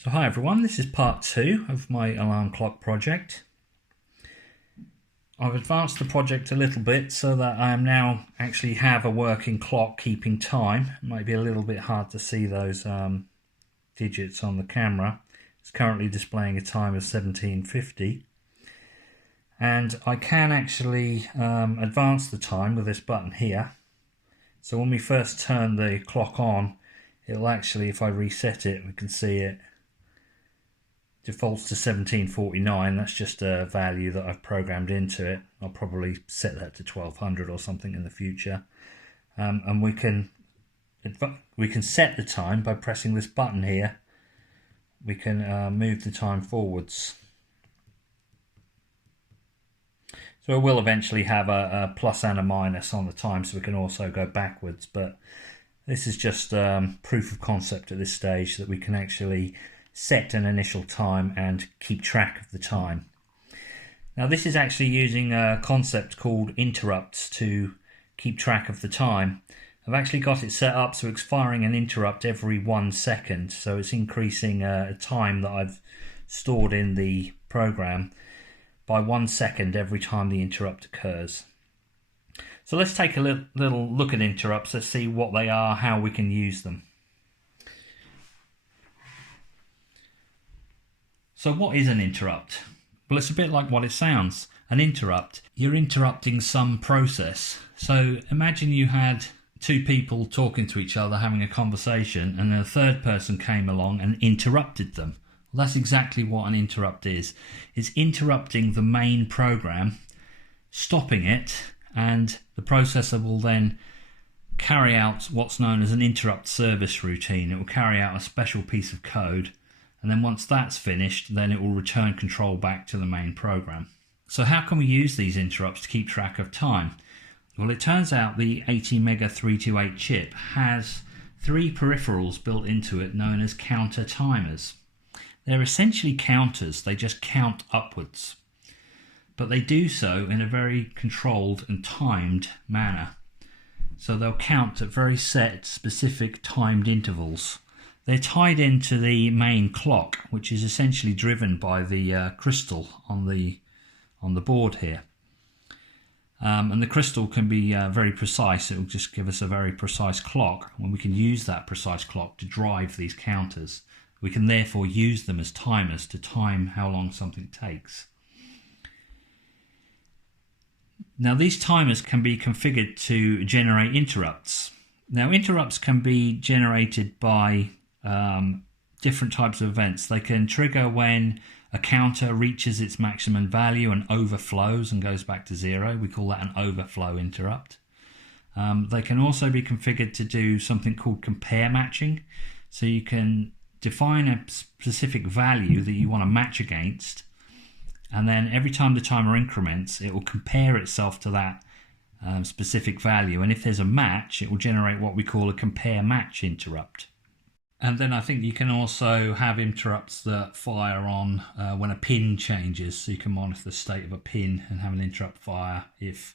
So hi everyone, this is part 2 of my alarm clock project. I've advanced the project a little bit so that I am now actually have a working clock keeping time. It might be a little bit hard to see those digits on the camera. It's currently displaying a time of 17:50, and I can actually advance the time with this button here. So when we first turn the clock on, it'll actually, if I reset it, we can see it defaults to 1749. That's just a value that I've programmed into it. I'll probably set that to 1200 or something in the future. And we can set the time by pressing this button here. We can move the time forwards. So it will eventually have a plus and a minus on the time, so we can also go backwards. But this is just proof of concept at this stage that we can actually set an initial time and keep track of the time. Now this is actually using a concept called interrupts to keep track of the time. I've actually got it set up so it's firing an interrupt every 1 second, so it's increasing a time that I've stored in the program by 1 second every time the interrupt occurs. So let's take a little look at interrupts. Let's see what they are, how we can use them. So what is an interrupt? Well, it's a bit like what it sounds. An interrupt, you're interrupting some process. So imagine you had two people talking to each other, having a conversation, and a third person came along and interrupted them. Well, that's exactly what an interrupt is. It's interrupting the main program, stopping it, and the processor will then carry out what's known as an interrupt service routine. It will carry out a special piece of code, and then once that's finished, then it will return control back to the main program. So how can we use these interrupts to keep track of time? Well, it turns out the ATmega328 chip has 3 peripherals built into it known as counter timers. They're essentially counters, they just count upwards. But they do so in a very controlled and timed manner. So they'll count at very set, specific timed intervals. They're tied into the main clock, which is essentially driven by the crystal on the board here. And the crystal can be very precise. It will just give us a very precise clock, and we can use that precise clock to drive these counters. We can therefore use them as timers to time how long something takes. Now these timers can be configured to generate interrupts. Now interrupts can be generated by different types of events. They can trigger when a counter reaches its maximum value and overflows and goes back to 0. We call that an overflow interrupt. They can also be configured to do something called compare matching. So you can define a specific value that you want to match against, and then every time the timer increments, it will compare itself to that specific value. And if there's a match, it will generate what we call a compare match interrupt. And then I think you can also have interrupts that fire on when a pin changes. So you can monitor the state of a pin and have an interrupt fire if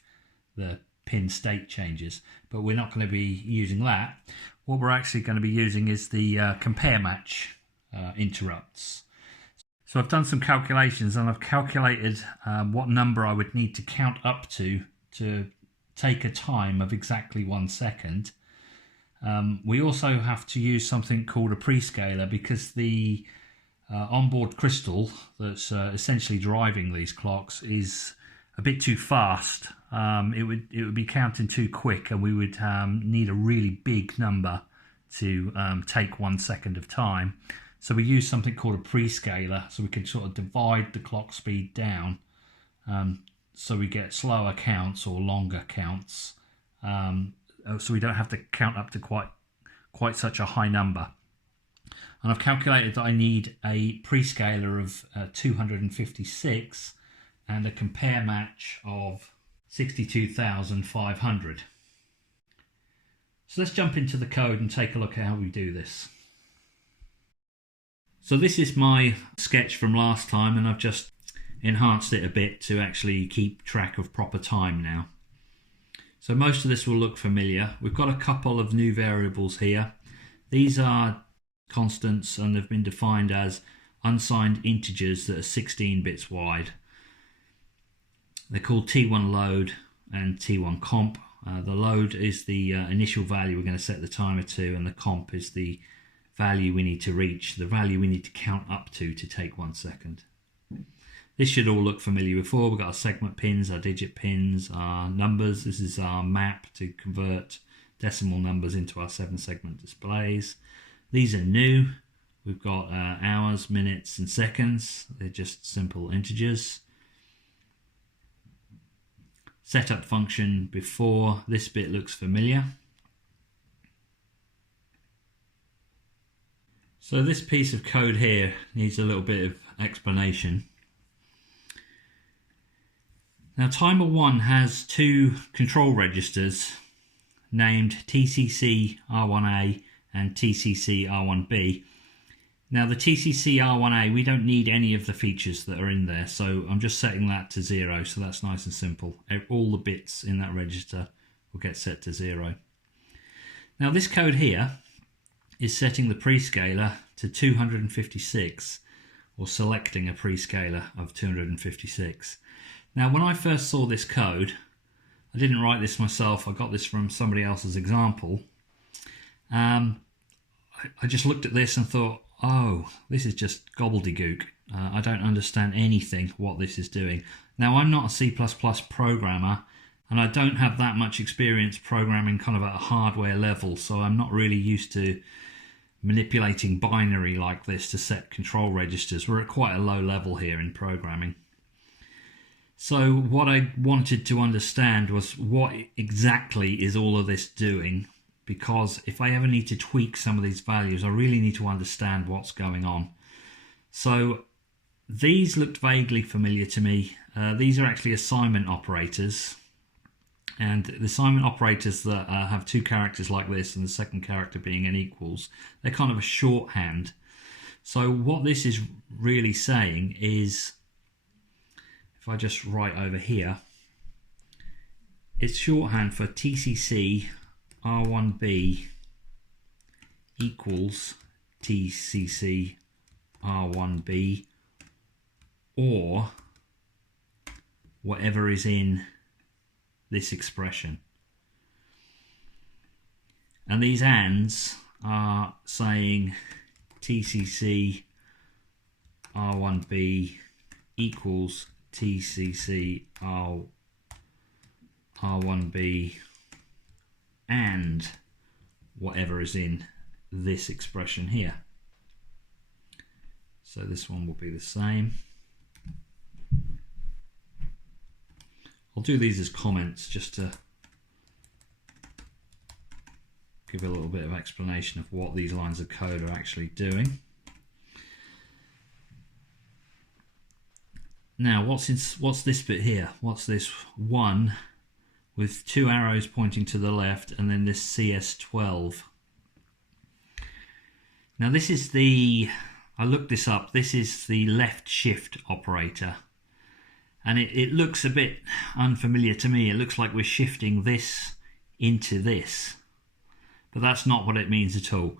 the pin state changes. But we're not going to be using that. What we're actually going to be using is the compare match interrupts. So I've done some calculations, and I've calculated what number I would need to count up to take a time of exactly 1 second. We also have to use something called a Prescaler, because the onboard crystal that's essentially driving these clocks is a bit too fast. It would be counting too quick, and we would need a really big number to take 1 second of time. So we use something called a Prescaler, so we can sort of divide the clock speed down, so we get slower counts or longer counts. So we don't have to count up to quite such a high number. And I've calculated that I need a Prescaler of 256 and a compare match of 62,500. So let's jump into the code and take a look at how we do this. So this is my sketch from last time, and I've just enhanced it a bit to actually keep track of proper time now. So most of this will look familiar. We've got a couple of new variables here. These are constants, and they've been defined as unsigned integers that are 16 bits wide. They're called T1 load and T1 comp. The load is the initial value we're going to set the timer to, and the comp is the value we need to reach, the value we need to count up to take 1 second. This should all look familiar before. We've got our segment pins, our digit pins, our numbers. This is our map to convert decimal numbers into our 7-segment displays. These are new. We've got hours, minutes and seconds. They're just simple integers. Setup function before. This bit looks familiar. So this piece of code here needs a little bit of explanation. Now timer 1 has 2 control registers named TCC R1A and TCC R1B. Now the TCC R1A, we don't need any of the features that are in there, so I'm just setting that to 0, so that's nice and simple. All the bits in that register will get set to 0. Now this code here is setting the prescaler to 256, or selecting a prescaler of 256. Now when I first saw this code, I didn't write this myself, I got this from somebody else's example. I just looked at this and thought, oh, this is just gobbledygook. I don't understand anything what this is doing. Now I'm not a C++ programmer, and I don't have that much experience programming kind of at a hardware level, so I'm not really used to manipulating binary like this to set control registers. We're at quite a low level here in programming. So what I wanted to understand was what exactly is all of this doing, because if I ever need to tweak some of these values, I really need to understand what's going on. So these looked vaguely familiar to me. These are actually assignment operators, and the assignment operators that have 2 characters like this and the second character being an equals, they're kind of a shorthand. So what this is really saying is, if I just write over here, it's shorthand for TCC R1B equals TCC R1B, or whatever is in this expression. And these ands are saying TCC R1B equals TCC R1B and whatever is in this expression here. So this one will be the same. I'll do these as comments just to give a little bit of explanation of what these lines of code are actually doing. Now what's this bit here? What's this 1 with 2 arrows pointing to the left and then this CS12? Now this is the, I looked this up, this is the left shift operator, and it looks a bit unfamiliar to me. It looks like we're shifting this into this, but that's not what it means at all.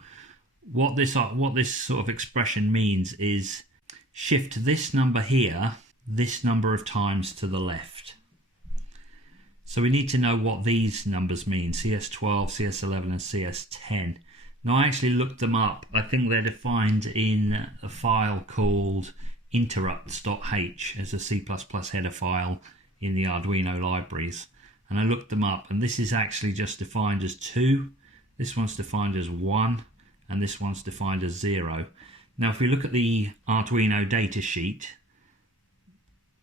What this sort of expression means is shift this number here this number of times to the left. So we need to know what these numbers mean, CS12, CS11 and CS10. Now I actually looked them up. I think they're defined in a file called interrupts.h as a C++ header file in the Arduino libraries. And I looked them up, and this is actually just defined as 2. This one's defined as 1, and this one's defined as 0. Now if we look at the Arduino datasheet,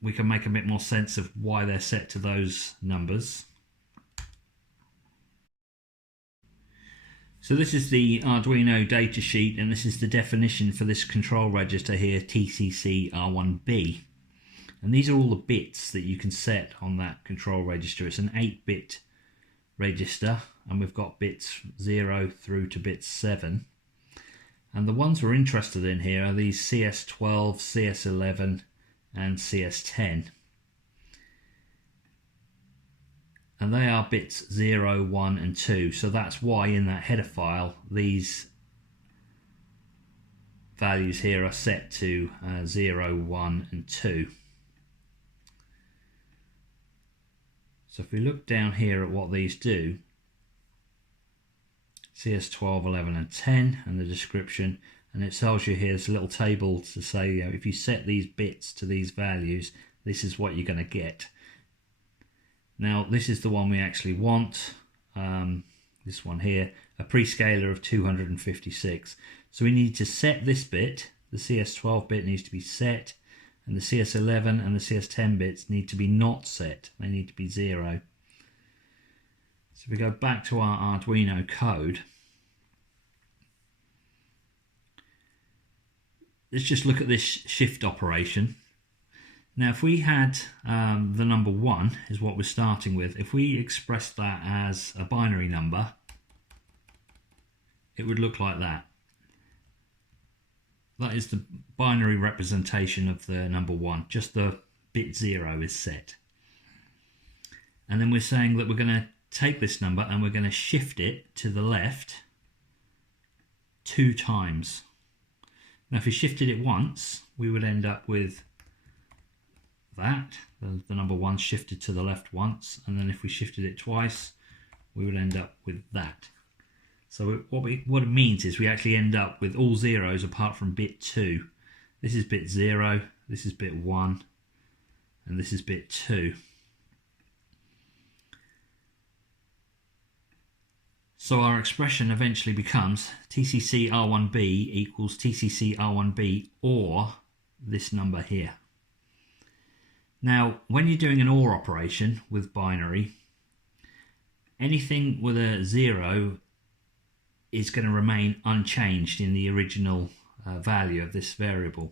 we can make a bit more sense of why they're set to those numbers. So this is the Arduino datasheet, and this is the definition for this control register here, TCC R1B. And these are all the bits that you can set on that control register. It's an 8-bit register, and we've got bits 0 through to bit 7. And the ones we're interested in here are these CS12, CS11 and CS10. And they are bits 0, 1 and 2. So that's why in that header file these values here are set to 0, 1 and 2. So if we look down here at what these do, CS12, 11 and 10 and the description, and it tells you here, there's a little table to say, you know, if you set these bits to these values, this is what you're going to get. Now this is the one we actually want, this one here, a prescaler of 256. So we need to set this bit, the CS12 bit needs to be set, and the CS11 and the CS10 bits need to be not set, they need to be 0. So if we go back to our Arduino code, let's just look at this shift operation. Now if we had the number 1 is what we're starting with, if we express that as a binary number, it would look like that. That is the binary representation of the number 1, just the bit 0 is set. And then we're saying that we're going to take this number and we're going to shift it to the left 2 times. Now if we shifted it once, we would end up with that, the number 1 shifted to the left once, and then if we shifted it twice, we would end up with that. So what it means is we actually end up with all zeros apart from bit 2. This is bit 0, this is bit 1, and this is bit 2. So our expression eventually becomes TCC R1B equals TCC R1B or this number here. Now, when you're doing an OR operation with binary, anything with a 0 is going to remain unchanged in the original value of this variable.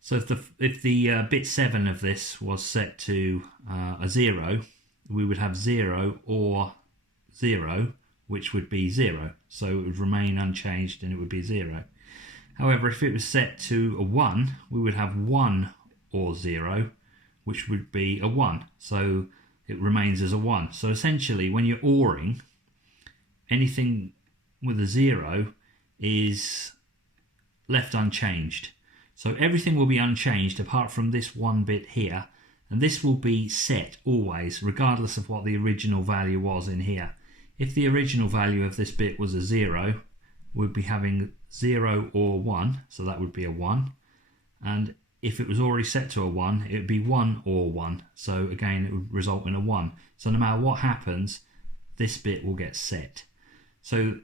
So if the bit 7 of this was set to a 0, we would have 0 or 0, which would be 0. So it would remain unchanged and it would be 0. However, if it was set to a 1, we would have 1 or 0, which would be a 1. So it remains as a 1. So essentially, when you're ORing, anything with a 0 is left unchanged. So everything will be unchanged apart from this one bit here, and this will be set always, regardless of what the original value was in here. If the original value of this bit was a 0, we'd be having 0 or 1, so that would be a 1. And if it was already set to a 1, it would be 1 or 1. So again, it would result in a 1. So no matter what happens, this bit will get set. So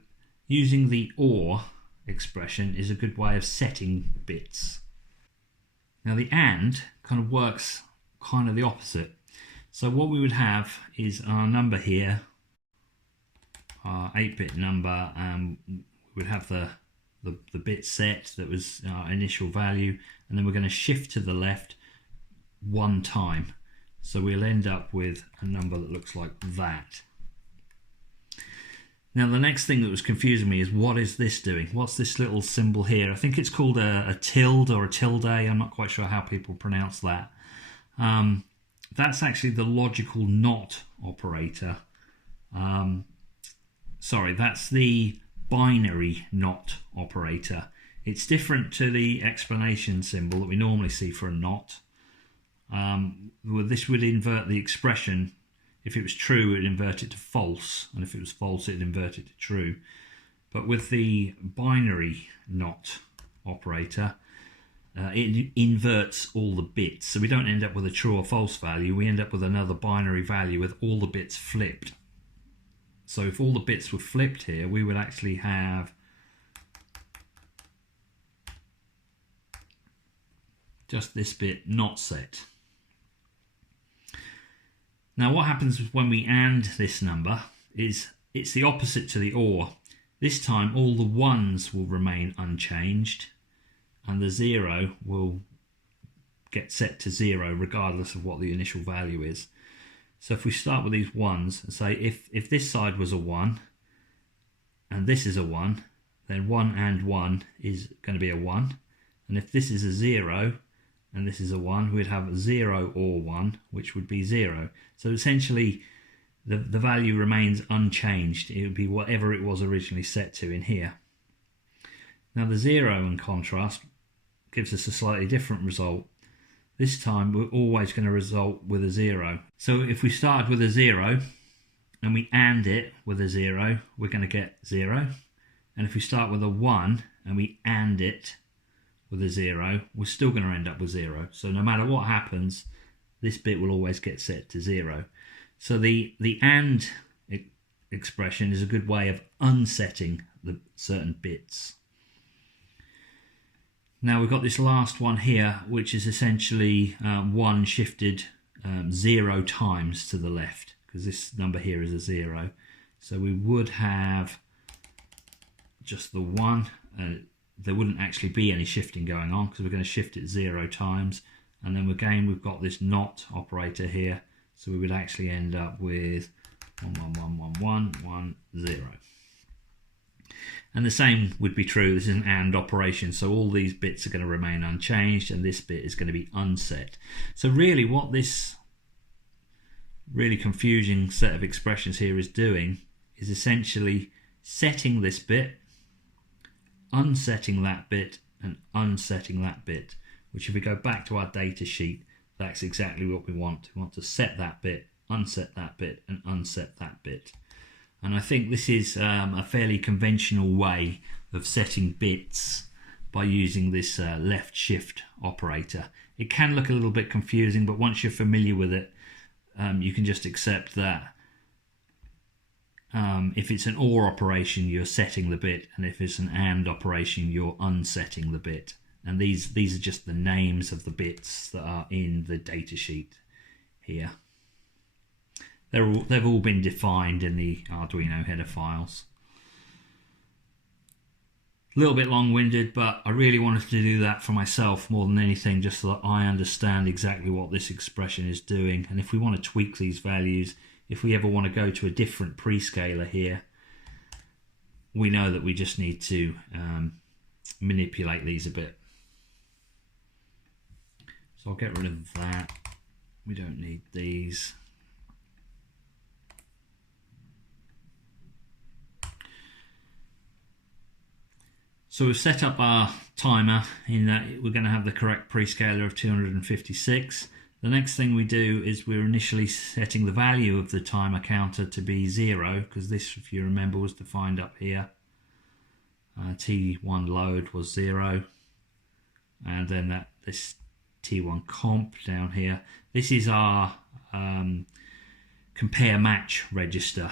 using the OR expression is a good way of setting bits. Now the AND kind of works kind of the opposite. So what we would have is our number here, our 8-bit number, and we would have the bit set that was our initial value, and then we're going to shift to the left 1 time. So we'll end up with a number that looks like that. Now the next thing that was confusing me is, what is this doing? What's this little symbol here? I think it's called a tilde or a tilde. I'm not quite sure how people pronounce that. That's actually the logical NOT operator. Sorry, that's the binary NOT operator. It's different to the explanation symbol that we normally see for a NOT. Well, this would invert the expression. If it was true, it would invert it to false, and if it was false, it would invert it to true. But with the binary NOT operator, it inverts all the bits, so we don't end up with a true or false value, we end up with another binary value with all the bits flipped. So if all the bits were flipped here, we would actually have just this bit not set. Now what happens when we AND this number is it's the opposite to the OR. This time all the 1s will remain unchanged and the 0 will get set to 0 regardless of what the initial value is. So if we start with these 1s and say if this side was a 1 and this is a 1, then 1 and 1 is going to be a 1. And if this is a 0 and this is a 1, we'd have 0 or 1, which would be 0. So essentially the value remains unchanged. It would be whatever it was originally set to in here. Now the 0 in contrast gives us a slightly different result. This time we're always going to result with a 0. So if we started with a 0 and we AND it with a 0, we're going to get 0. And if we start with a 1 and we AND it with a 0, we're still going to end up with 0. So no matter what happens, this bit will always get set to 0. So the AND expression is a good way of unsetting the certain bits. Now we've got this last one here, which is essentially 1 shifted 0 times to the left, because this number here is a 0. So we would have just the 1. There wouldn't actually be any shifting going on because we're going to shift it 0 times. And then again, we've got this NOT operator here. So we would actually end up with 1, 1, 1, 1, 1, 1, 0. And the same would be true. This is an AND operation, so all these bits are going to remain unchanged and this bit is going to be unset. So really what this really confusing set of expressions here is doing is essentially setting this bit, unsetting that bit, and unsetting that bit, which if we go back to our data sheet, that's exactly what we want. We want to set that bit, unset that bit, and unset that bit. And I think this is a fairly conventional way of setting bits by using this left shift operator. It can look a little bit confusing, but once you're familiar with it, you can just accept that if it's an OR operation, you're setting the bit, and if it's an AND operation, you're unsetting the bit. And these are just the names of the bits that are in the data sheet here. They've all been defined in the Arduino header files. A little bit long-winded, but I really wanted to do that for myself more than anything, just so that I understand exactly what this expression is doing. And if we want to tweak these values, if we ever want to go to a different prescaler here, we know that we just need to manipulate these a bit. So I'll get rid of that. We don't need these. So we've set up our timer in that we're going to have the correct prescaler of 256. The next thing we do is we're initially setting the value of the timer counter to be 0, because this, if you remember, was defined up here. T1 load was 0, and then this T1 comp down here. This is our compare match register.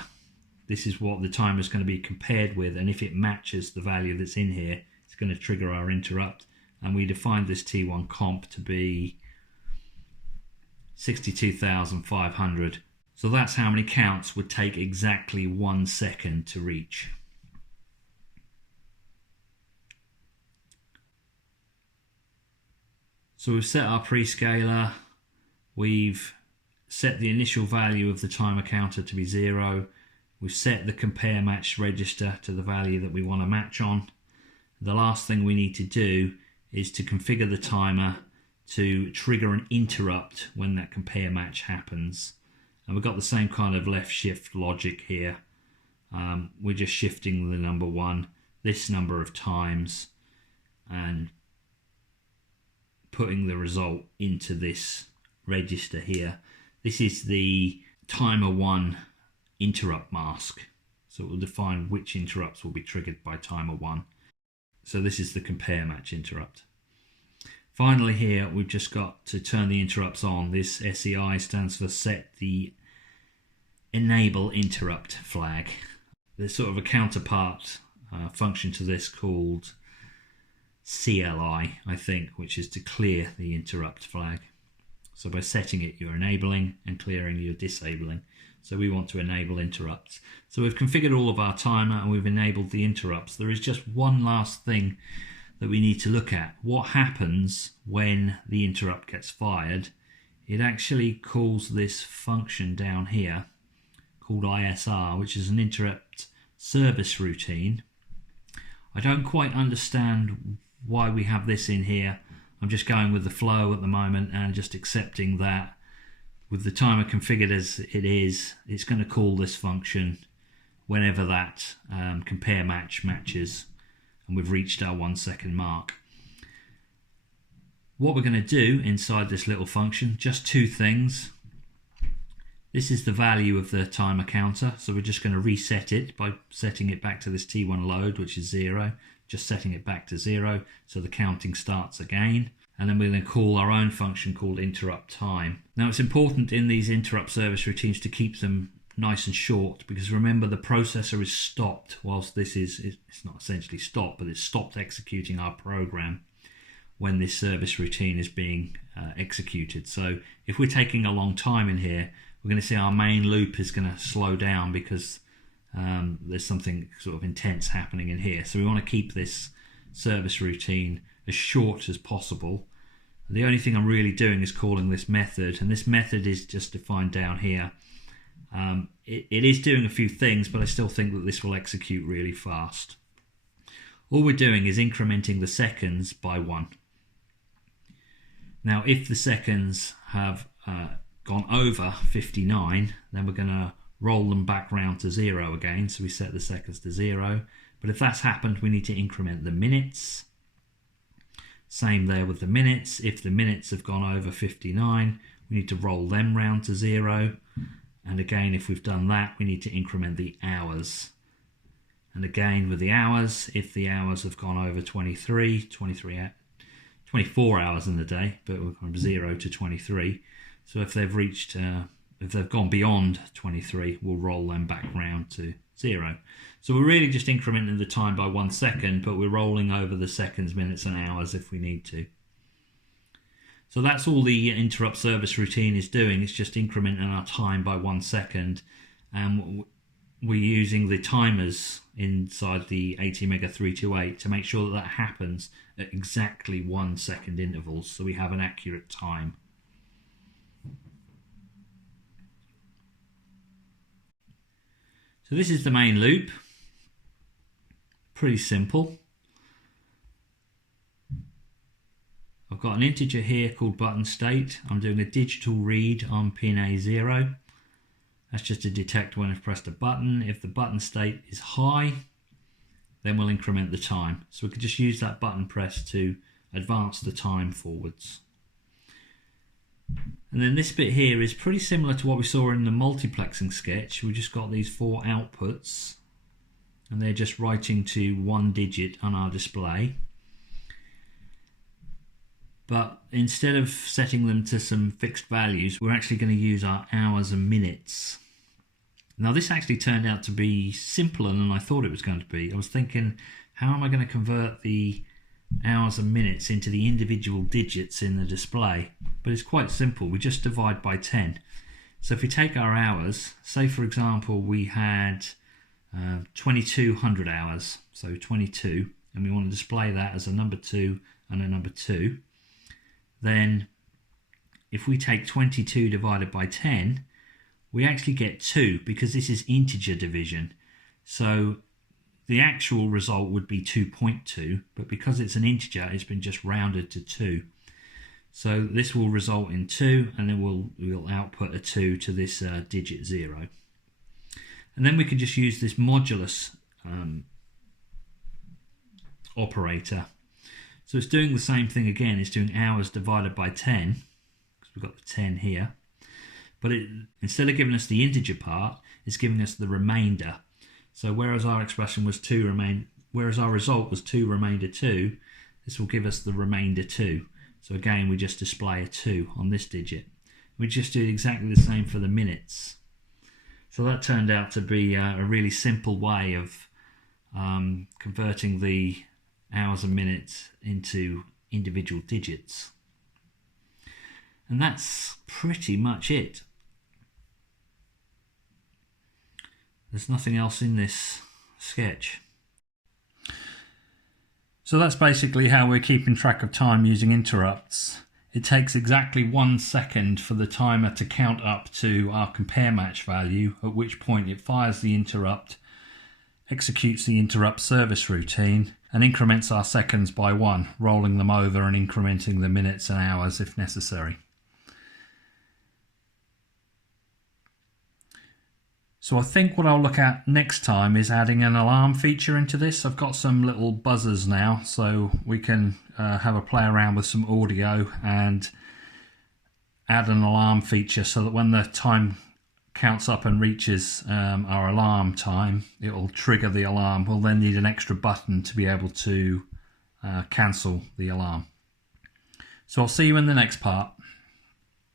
This is what the timer is going to be compared with, and if it matches the value that's in here, it's going to trigger our interrupt. And we defined this T1 comp to be 62,500. So that's how many counts would take exactly 1 second to reach. So we've set our prescaler, we've set the initial value of the timer counter to be 0, we've set the compare match register to the value that we want to match on. The last thing we need to do is to configure the timer to trigger an interrupt when that compare match happens. And we've got the same kind of left shift logic here. We're just shifting the number 1 this number of times and putting the result into this register here. This is the timer 1 interrupt mask. So it will define which interrupts will be triggered by timer 1. So this is the compare match interrupt. Finally here, we've just got to turn the interrupts on. This SEI stands for set the enable interrupt flag. There's sort of a counterpart function to this called CLI, I think, which is to clear the interrupt flag. So by setting it, you're enabling, and clearing, you're disabling. So we want to enable interrupts. So we've configured all of our timer and we've enabled the interrupts. There is just one last thing that we need to look at. What happens when the interrupt gets fired? It actually calls this function down here called ISR, which is an interrupt service routine. I don't quite understand why we have this in here. I'm just going with the flow at the moment and just accepting that with the timer configured as it is, it's going to call this function whenever that compare match matches. and we've reached our 1 second mark. What we're going to do inside this little function, just two things. This is the value of the timer counter, so we're just going to reset it by setting it back to this T1 load, which is 0, just setting it back to 0 so the counting starts again. And then we're going to call our own function called interrupt time. Now it's important in these interrupt service routines to keep them nice and short, because remember the processor is stopped whilst this is, it's not essentially stopped, but it's stopped executing our program when this service routine is being executed. So if we're taking a long time in here, we're going to see our main loop is going to slow down because there's something sort of intense happening in here. So we want to keep this service routine as short as possible. The only thing I'm really doing is calling this method, and this method is just defined down here. It is doing a few things, but I still think that this will execute really fast. All we're doing is incrementing the seconds by 1. Now if the seconds have gone over 59, then we're going to roll them back round to 0 again, so we set the seconds to 0. But if that's happened, we need to increment the minutes. Same there with the minutes. If the minutes have gone over 59, we need to roll them round to 0. And again, if we've done that, we need to increment the hours. And again with the hours, if the hours have gone over 24 hours in the day, but we're from 0 to 23. So if they've reached, if they've gone beyond 23, we'll roll them back round to 0. So we're really just incrementing the time by 1 second, but we're rolling over the seconds, minutes and hours if we need to. So that's all the interrupt service routine is doing. It's just incrementing our time by 1 second. And we're using the timers inside the ATmega328 to make sure that that happens at exactly 1 second intervals, so we have an accurate time. So this is the main loop. Pretty simple. I've got an integer here called button state. I'm doing a digital read on pin A0. That's just to detect when I've pressed a button. If the button state is high, then we'll increment the time. So we could just use that button press to advance the time forwards. And then this bit here is pretty similar to what we saw in the multiplexing sketch. We just got these 4 outputs, and they're just writing to 1 digit on our display. But instead of setting them to some fixed values, we're actually going to use our hours and minutes. Now this actually turned out to be simpler than I thought it was going to be. I was thinking, how am I going to convert the hours and minutes into the individual digits in the display? But it's quite simple. We just divide by 10. So if we take our hours, say for example we had 2200 hours, so 22, and we want to display that as a number 2 and a number 2, then if we take 22 divided by 10, we actually get 2, because this is integer division. So the actual result would be 2.2, but because it's an integer, it's been just rounded to 2. So this will result in 2, and then we'll output a 2 to this digit 0. And then we can just use this modulus operator. So it's doing the same thing again. It's doing hours divided by 10, because we've got the 10 here. But instead of giving us the integer part, it's giving us the remainder. So whereas our expression was whereas our result was 2 remainder 2, this will give us the remainder 2. So again, we just display a 2 on this digit. We just do exactly the same for the minutes. So that turned out to be a really simple way of converting the hours and minutes into individual digits. And that's pretty much it. There's nothing else in this sketch. So that's basically how we're keeping track of time using interrupts. It takes exactly 1 second for the timer to count up to our compare match value, at which point it fires the interrupt, executes the interrupt service routine, and increments our seconds by 1, rolling them over and incrementing the minutes and hours if necessary. So I think what I'll look at next time is adding an alarm feature into this. I've got some little buzzers now, so we can have a play around with some audio and add an alarm feature so that when the time counts up and reaches our alarm time, it will trigger the alarm. We'll then need an extra button to be able to cancel the alarm. So I'll see you in the next part.